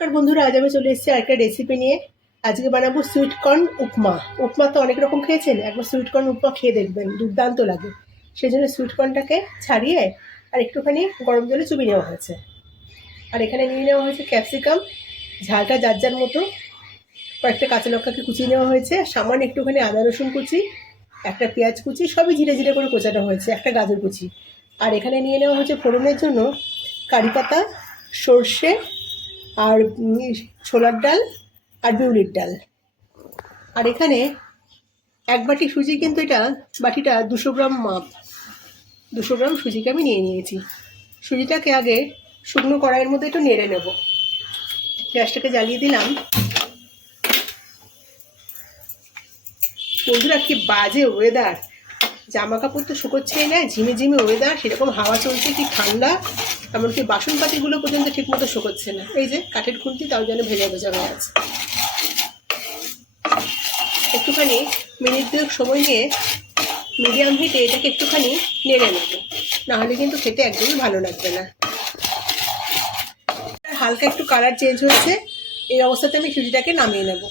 নমস্কার বন্ধুরা, আজ আমি চলে এসেছি আরেকটা রেসিপি নিয়ে। আজকে বানাবো সুইট কর্ন উপমা। উপমা তো অনেক রকম খেয়েছেন, একবার সুইট কর্ন উপমা খেয়ে দেখবেন, দুর্দান্ত লাগে। সেই জন্য সুইট কর্নটাকে ছাড়িয়ে আর একটুখানি গরম জলে চুবিয়ে নেওয়া হয়েছে। আর এখানে নিয়ে নেওয়া হয়েছে ক্যাপসিকাম ঝালটা যার যার মতো। কয়েকটা কাঁচা লঙ্কাকে কুচিয়ে নেওয়া হয়েছে সামান্য একটুখানি আদা রসুন কুচি, একটা পেঁয়াজ কুচি, সবই ধীরে ধীরে করে কোচানো হয়েছে, একটা গাজর কুচি। আর এখানে নিয়ে নেওয়া হয়েছে ফোড়নের জন্য কারি পাতা, সর্ষে আর ছোলার ডাল আর বিউলির ডাল। আর এখানে এক বাটি সুজি, কিন্তু এটা বাটিটা দুশো গ্রাম মাপ। দুশো গ্রাম সুজিকে আমি নিয়ে নিয়েছি। সুজিটাকে আগে শুকনো কড়াইয়ের মধ্যে একটু নেড়ে নেব। গ্যাসটাকে জ্বালিয়ে দিলাম। বন্ধুরা, কি বাজে ওয়েদার জামা কাপড় তো শুকোচ্ছেই না ঝিমে ঝিমে ওয়েদার সেরকম হাওয়া চলছে কি ঠান্ডা, এমনকি বাসনপাতিগুলো পর্যন্ত ঠিকমতো শুকোচ্ছে না। এই যে কাঠের খুন্তি, তাও যেন ভেজা ভেজা হয়ে আছে। একটুখানি মিনিট দুয়েক সময় নিয়ে মিডিয়াম হিটে এটাকে একটুখানি নেড়ে নেব। নাহলে কিন্তু খেতে একদমই ভালো লাগবে না। হালকা একটু কালার চেঞ্জ হয়েছে, এই অবস্থাতে আমি সুজিটাকে নামিয়ে নেব।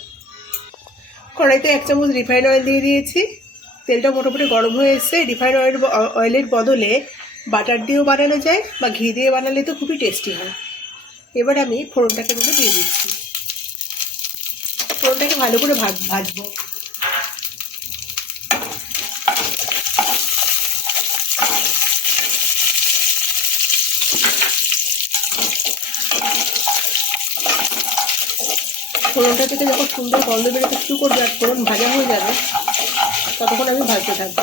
কড়াইতে এক চামচ রিফাইন অয়েল দিয়ে দিয়েছি। তেলটা মোটামুটি গরম হয়ে এসছে। রিফাইন অয়েল অয়েলের বদলে বাটার দিয়েও বানানো যায় বা ঘি দিয়ে বানালে তো খুবই টেস্টি হয়। এবার আমি ফোড়নটাকে মধ্যে দিয়ে দিচ্ছি। ফোড়নটাকে ভালো করে ভাজ ভাজবো। ফোড়নটা থেকে যখন সুন্দর গন্ধ বেরোতে শুরু করবে আর ফোড়ন ভাজা হয়ে যাবে ততক্ষণ আমি ভাজতে থাকব।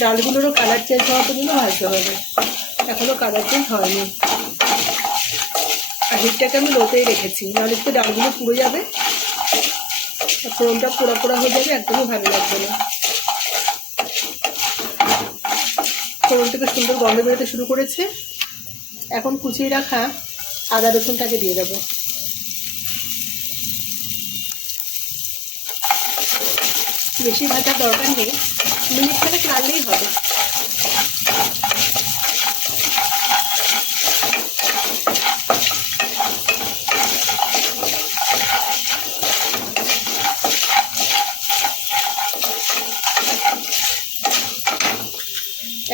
ডালগুলোরও কালার চেঞ্জ হওয়ার জন্য ভাজতে হবে। এখনও কালার চেঞ্জ হয়নি। আর হিটটাকে আমি লোতেই রেখেছি, নাহলে তো ডালগুলো পুড়ে যাবে। আর ফোড়নটা পোড়া পোড়া হয়ে যাবে, একদমই ভালো লাগবে না। ফোড়ন থেকে সুন্দর গন্ধ বেরোতে শুরু করেছে। এখন কুচিয়ে রাখা আদা রসুনটাকে দিয়ে দেবো। বেশি ভাজার দরকার নেই মিনিট খানেক নাড়লেই হবে।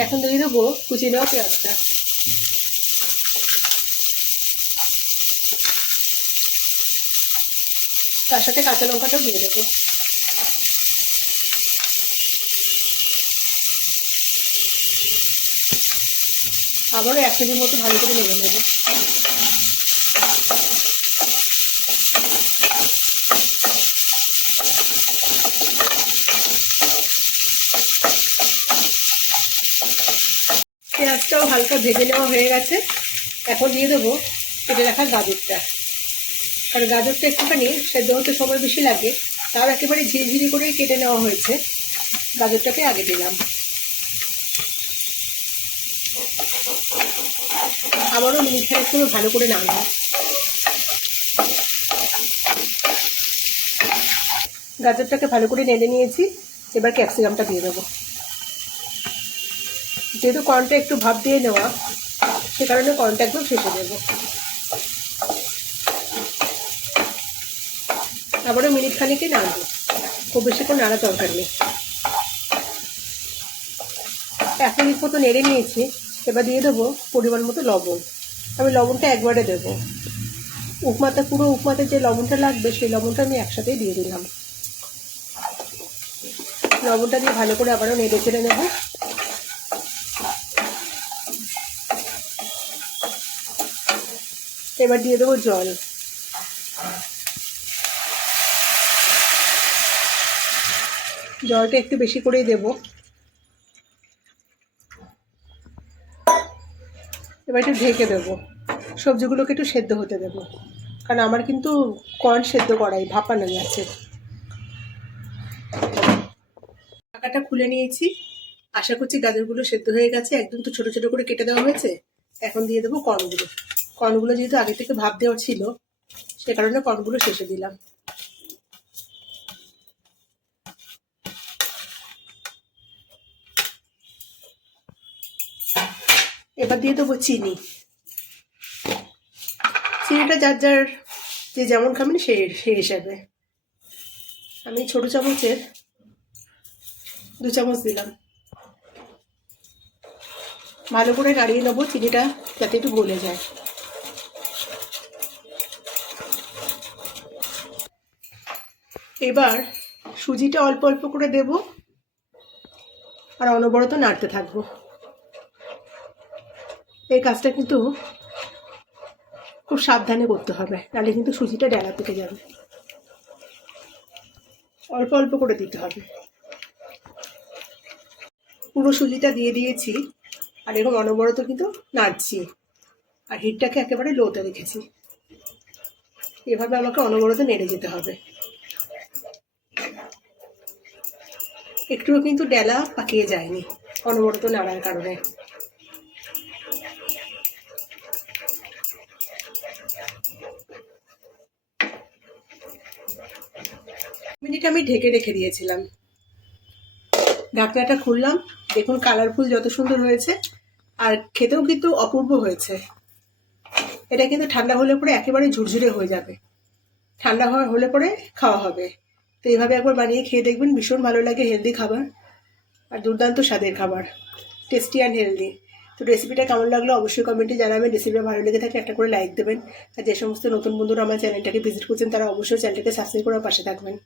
এখন দিয়ে দেবো কুচি নেওয়া পেঁয়াজটা। তার সাথে কাঁচা লঙ্কাটাও দিয়ে দেবো। আবারও এক কেজির মতো ভালো করে নেড়ে নেব। পেঁয়াজটাও হালকা ভেজে নেওয়া হয়ে গেছে। এখন দিয়ে দেবো কেটে রাখা গাজরটা। কারণ গাজরটা একটুখানি সেদ্ধ হতে সময় বেশি লাগে, তাও একেবারে ঝিরিঝিরি করেই কেটে নেওয়া হয়েছে। গাজরটাকে আগে দিলাম। আবারও মিনিট খানেক সময় ভালো করে নাড়বো গাজরটাকে ভালো করে নেড়ে নিয়েছি, এবার ক্যাপসিকামটা দিয়ে দেবো। যেহেতু কর্নটা একটু ভাব দিয়ে নেওয়া, সে কারণে কর্নটা একদম শেষে দেবো আবারও মিনিট খানিকে নাড়বো। খুব বেশি করে নাড়া দরকার নেই। এক মিনিট মতো নেড়ে নিয়েছি। এবার দিয়ে দেবো পরিমাণ মতো লবণ। আমি লবণটা একবারে দেবো। উপমাতে পুরো উপমাতে যে লবণটা লাগবে, সেই লবণটা আমি একসাথেই দিয়ে দিলাম। লবণটা দিয়ে ভালো করে আবারও নেড়ে চেড়ে নেব। এবার দিয়ে দেবো জল। জলটা একটু বেশি করেই দেবো। এবার একটু ঢেকে দেবো। সবজিগুলোকে একটু সেদ্ধ হতে দেবো। কারণ আমার কিন্তু কর্ন সেদ্ধ করাই ভাপানো আছে। ঢাকাটা খুলে নিয়েছি। আশা করছি গাজরগুলো সেদ্ধ হয়ে গেছে। একদম তো ছোটো ছোটো করে কেটে দেওয়া হয়েছে। এখন দিয়ে দেবো কর্নগুলো কর্নগুলো যেহেতু আগে থেকে ভাপ দেওয়া ছিল, সে কারণে কর্নগুলো শেষে দিলাম। এবার দিয়ে দেবো চিনি। চিনিটা যার যার যে যেমন খাবেন সে সেই হিসাবে। আমি ছোট চামচের দু চামচ দিলাম। ভালো করে নাড়িয়ে নেব চিনিটা যাতে একটু গলে যায়। এবার সুজিটা অল্প অল্প করে দেব। আর অনবরত নাড়তে থাকব। এই কাজটা কিন্তু খুব সাবধানে করতে হবে, নাহলে কিন্তু সুজিটা ডেলা পেকে যাবে। অল্প অল্প করে দিতে হবে। পুরো সুজিটা দিয়ে দিয়েছি, আর এরকম অনবরত কিন্তু নাড়ছি। আর হিটটাকে একেবারে লোতে রেখেছি। এভাবে আমাকে অনবরত নেড়ে যেতে হবে। একটুও কিন্তু ডেলা পাকিয়ে যায়নি অনবরত নাড়ার কারণে। মিনিট আমি ঢেকে রেখে দিয়েছিলাম। ঢাকনাটা খুললাম, দেখুন কালারফুল যত সুন্দর হয়েছে, আর খেতেও কিন্তু অপূর্ব হয়েছে। এটা কিন্তু ঠান্ডা হলে পরে একেবারে ঝুরঝুরে হয়ে যাবে। ঠান্ডা হওয়া হলে পরে খাওয়া হবে। তো এইভাবে একবার বানিয়ে খেয়ে দেখবেন, ভীষণ ভালো লাগে হেলদি খাবার আর দুর্দান্ত স্বাদের খাবার। টেস্টি অ্যান্ড হেলদি তো রেসিপিটা কেমন লাগল অবশ্যই কমেন্টে জানাবেন। রেসিপিটা ভালো লেগে থাকে একটা করে লাইক দেবেন। আর যে সমস্ত নতুন বন্ধুরা আমার চ্যানেলটাকে ভিজিট করছেন, তারা অবশ্যই চ্যানেলটাকে সাবস্ক্রাইব করে পাশে থাকবেন।